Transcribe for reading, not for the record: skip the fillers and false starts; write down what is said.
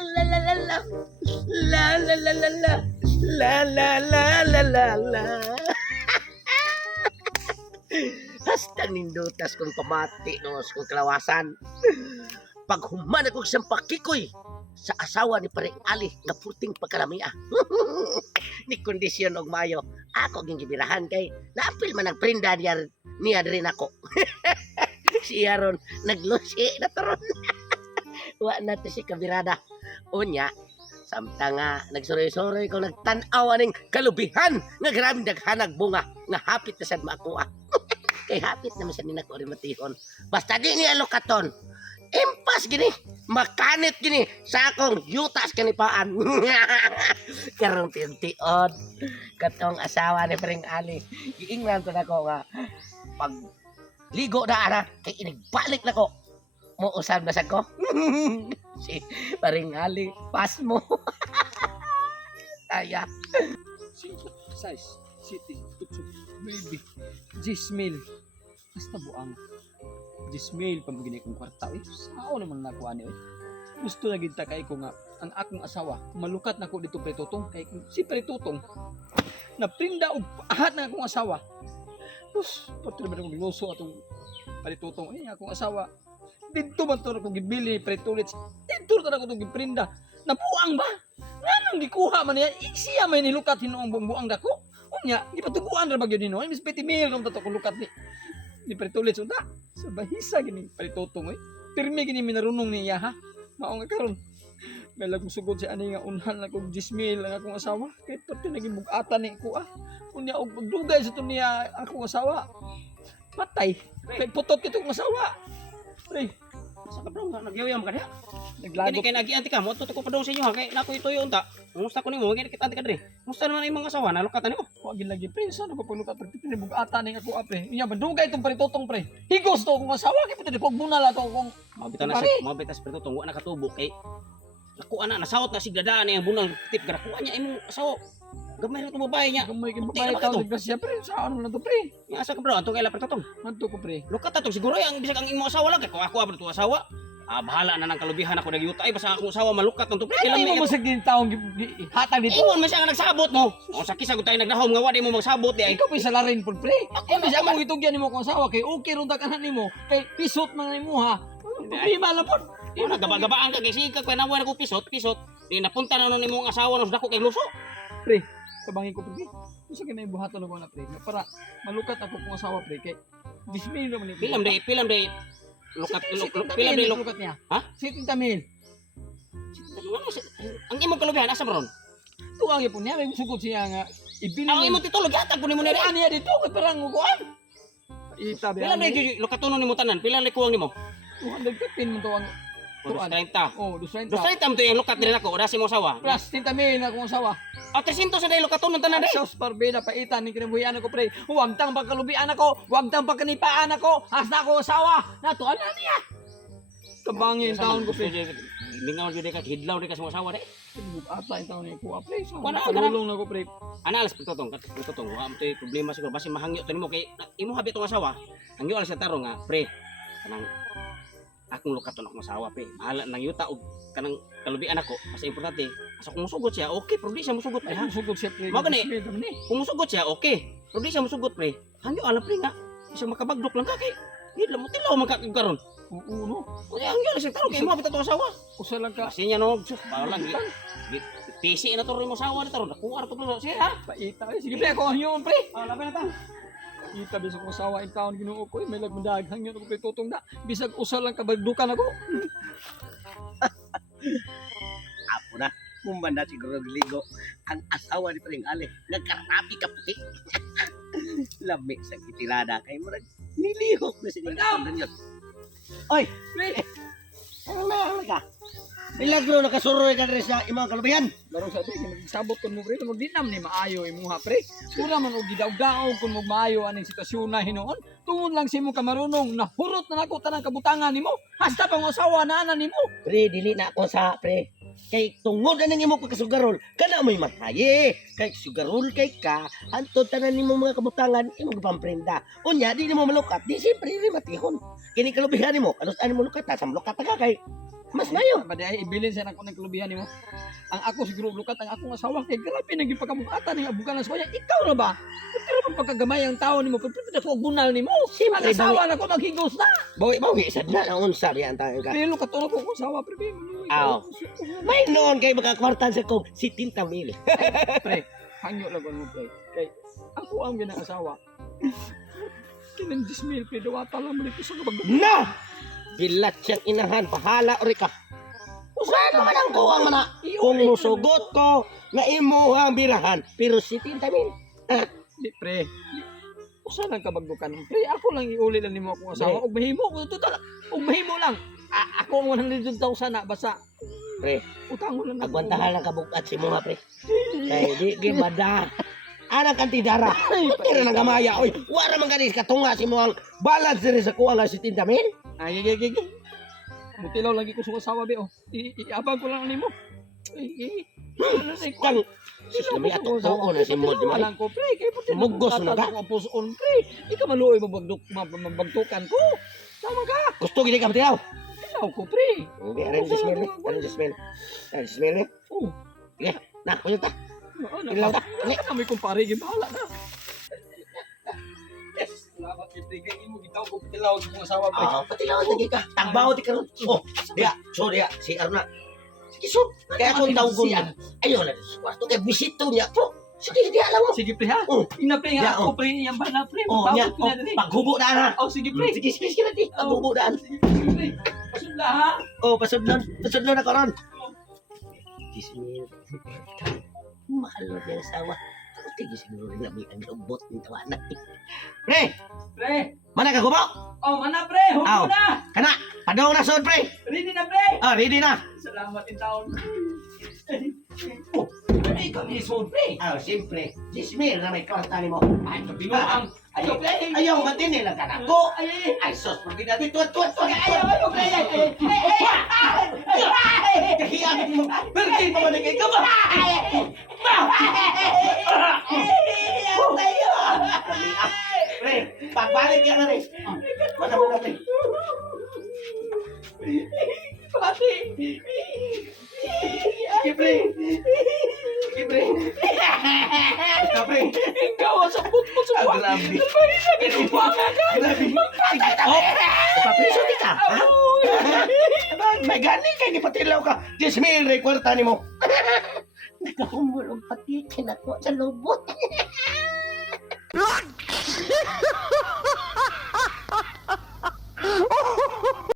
la la la la la la la la la la la la la la la. Hasta nindutas kong pamati no kong kalawasan. Pag human ako siyang pakikoy sa asawa ni Paring Ali nga puting pagkalamia. Ni kondisyon og mayo ako ging gibirahan kay naapil man ang prinda niya rin ako. Siya ron naglusi na taron. Wa na to si kabirada. Unya samtang nga nagsuroy-suroy ko nagtan-aw aning kalubihan nga grabing daghanag bunga nga hapit na sad makuha. Kay hapit naman sa ninako rin matihon. Basta di ni alokaton. Impas gini, makanit gini sa akong yutas kanipaan. Karong tiyon-tiyon katong asawa ni Paring Ali. Giingnan to nako nga pag ligo na ana kay inigbalik nako. Mo usab na sad ko. Si Paring Ali, pas mo. Aya. 5, 6, 7, 8, 9, 10,000. Basta buang. 10,000 pamagini kong kwarta. Sao naman nakuha niyo. Gusto na gid ta kay ko nga ang akong asawa malukat na ko dito pre tutong kay si pre tutong na prinda og ahat na akong asawa. Pus, pati naman akong ginuso atong pre tutong ay akong asawa. Dito man to akong gibili pre tulit. Dito ta ako tong giprinda. Nabuang ba? Nganong gikuha man niya? Siya may nilukat hinuong buang dako. Unya, gipatuguan ra bagyo nino. Ay mis 20,000 rom tato ko lukat ni Pertulit unta. Sa bahisa gini Paritutong Pirmi gini minarunong niya ha. Mao nga karon. May lagong sugod si ani nga unhan na kog 10,000 ang akong asawa. Kay pati naging bugatan ni ko ah. Unya og pagdugay sa to niya akong asawa. Patay. Kay putot kitong asawa. Pre, Sa kabrong nagyayam ka diha. naglagot. Kini kay nagianti ka mo tuto ko padong sa inyo ha kay nako ituyo unta. Musta ko nimo kay kita anti ka diri. Musta naman imong asawa nalukatan nimo? Wa gid lagi pre sa ko paglukat pre piti bugatan ni ako apre. Inya bandugay itong Paritutong pre. Higos to akong asawa kay piti kog bunal ato akong Mabitan na pare. sa mabitas pero tong wa nakatubo kay nakuha na nasawot na si dadaan niya bunal tip garakuha niya imong asawa. Gamay ra to babae niya. Gamay kay Puti babae naman taon ito. naggrasya pre. Sa ano na to pre? Nga asa ka bro anto kay la pretotong. Manto ko pre. Lukat atong siguro ang bisag ang imong asawa lang kay kung ako abro to asawa. Bahala na ng kalubihan ako nagyuta ay basta akong asawa malukat nung to. Kailan mo masag din taong hatag dito? Ingon man siya nga nagsabot mo. O sa kisa gud tayo nagdahom nga wa di mo magsabot di ay. Ikaw pa sa larin po pre. Ako Imbis na- mo itugyan nimo kung asawa kay okay ron ta kanan nimo. Kay pisot man nimo ha. Problema lang po. Di na gaba-gabaan ka kay sikag pa nawa ko pisot. Di napunta na nun imong asawa nos dako kay luso. Pre, kabangin ko pre. Usa kay may buhaton ako na pre. Nga para malukat ako kung asawa pre kay dismay naman ni. Pilam day pilam day lukat niya. Ha? 70,000. Ang imong kalubihan asa ron? Tuwag po niya may sugod siya nga ibili. Ang imong titulo gatag ko nimo Ano nila. niya dito kay parang uguan. Itabi. Pilam day lokatono nimo tanan, pilam day kuwang nimo. 215 mo to ang tuan. 230. Oh, 230. 230 mo to yung lokat din ako, ora si mo asawa. Plus 30,000 akong asawa. Ah, 300 sa day lokatono tanan day. Sos parbeda paitan ni kinabuhian ako pre. Huwag tang pagkalubian ako, huwag tang pagkanipaan ako. Hasta ako asawa. Nato ana niya. Kabangin taon ko pre. Lingaw jud ka hidlaw di ka sa mo asawa day. Ata yung taon ni ko pre. Wala, Kalulong na ko pre. Ana alas pagtotong, wa mo toy problema siguro basi mahangyo to nimo kay imo habi tong asawa. Hangyo alas sa tarong nga pre. Kanang akong lukaton akong asawa pre. Bahala nang yuta og kanang kalubian ako. Mas importante, asa kung musugot siya, okay, pero di siya musugot pre. Ay, sugod siya pre. Mga gani. Ni. Kung musugot siya, okay. Pero di siya musugot pre. Hangyo ala pre nga. Isa makabaglok lang ka kay. Hidla mo tilaw man ka karon. Oo no. Unya hangyo alas sa tarong kay mo habi tong asawa. Usa lang ka. Kasi niya no, bahala lang. Pisi na to rin mo asawa ni tarong. Nakuha to pro siya ha. Paita. Ay, sige pre ako yun pre. Labi na ta. Kita bisag ko asawa yung taon Ginoo ko. May lagmandaghang yun ako pre tutong na. Bisag usa lang kabagdukan ako. Apo na. Kumbanda siguro ligo ang asawa ni Paring Ali. Nagkarapi ka puti. Lami sa kitilada kay mo nilihok na siya ng yun. Oy, pre! Ano ka? Milagro nakasuroy ka rin sa imong kalubihan. Laro sa pre, sabot kon mo pre, kung dinam ni maayo imuha pre. Pura man og gidaw-daw kun mo maayo aning sitwasyon na hinuon. Tungod lang si mo ka marunong nahurot na nako tanang kabutangan nimo. Hasta pang usawa na ana nimo. Pre, dili na ako sa pre. Kay tungod na nang imo pagkasugarol, kana mo'y mataye. Kay sugarol kay ka, antod tanan nimo mga kabutangan, imo gapamprenda. Unya, di nimo malukat, di siyempre rin matihon. Kini kalubihan nimo, alos ani mo lukat, sa lukat ka kay Mas mayo. Pwede ay ibilin sa ako ng klubihan nimo. Ang ako siguro lukat ang akong asawa kay grabe nang gipagkamukatan ning abugan ng asawa niya. Ikaw na ba? Pero man pagkagamay ang tao nimo, pero ako bunal nimo. Siyempre, Ang asawa na ko naghigos na. Bawi, sad na ang unsa diyan tayo ka. Pero katuno ko ang asawa pre. Aw. May noon kay makakwartan sa kong 70,000. Pre, hangyo lang ko pre. Kay ako ang ginang asawa. Kinang 10,000 pre dawata lang mo dito sa kabag. Na! Gilat siyang inahan, pahala ori ka. Usahay naman ang kuwang mana. Kung musugot ko na imo ang birahan, pero 70,000. Di pre. Usa lang kabagdukan. Pre, ako lang iuli lang nimo akong asawa. Og mahimo ko total. Og mahimo lang. Ako ang 100,000 na basa. Pre, Utang mo lang. agwantahan lang kabukat si mga pre. Kay di gimada. Anak kan tidara. Pero nang gamaya oy. Wara man ganis katunga si mo ang balance diri sa kuwang 70,000. Ay, Mutilaw lagi ko sa asawa be oh. Iabang ko lang nimo. Kang sus lami ato tuo na si Mod man. Alang ko pre, kay puti Mugos na ka. Ko puson pre. Ikaw maluoy mabagtukan ko. Tama ka. Gusto gid ka matilaw. Ilaw ko pre. Hindi aran dismel. Aran dismel. Aran dismel. Oh. Sige, na kuya ta. Ilaw Ilaw ta. ta. Ano kami kumpare gi bahala na. Salamat kay pre kay imo gitaw ko tilaw sa mga asawa pre. Ah, patilaw lagi ka. Tagbaw di karon. Oh, dia, so dia si Arna. Sige, so. Kaya akong tawgon niya. Ayaw na sa kwarto. Kaya bisito niya. So, sige, dia lang mo. Sige pre ha. Oh. Ina pre Ya, nga ako pre iyang bana pre. Oh, niya. Mabawat ko na diri. Paghubo daan ha. Oh sige pre. Sige, sige, sige, sige. Paghubo daan. Sige pre. Pasunda ha. Oh, pasudlon. Pasudlon na karon. Gismil. Makalot yung asawa. Tigil siguro rin namin ang lubot ng tawanan. Pre! Pre. Mana ka gubo? Oh mana pre. Aw. Huwag na. Kana! Padong na sod, pre! Ready na pre. Ah, ready na! Salamat in taon. Oh, ano ikaw ni Sol pre? Ah, siyempre. Gismil na may kwarta ni mo. Ay, kabinuang. Ayaw pre. Ayaw, matindi lang ka na ko. Ay. Ay, sos, pagkita. Tuwad. Ayaw pre. Kahiyan mo. Berti pa man kay ka ba? Pre, pagbalik ka na rin. Mana, pre. Pati. Sige, pre. Sige, pre. Ikaw, pre. Ikaw sa putput sa Ah, buwan. grabe. Nagpahinag ka. Grabe. Oh, papriso di ka, ha? May gani kay gipatilaw ka. 10,000 ray kwarta ni mo. Nagkakumulong pati kinako sa lubot.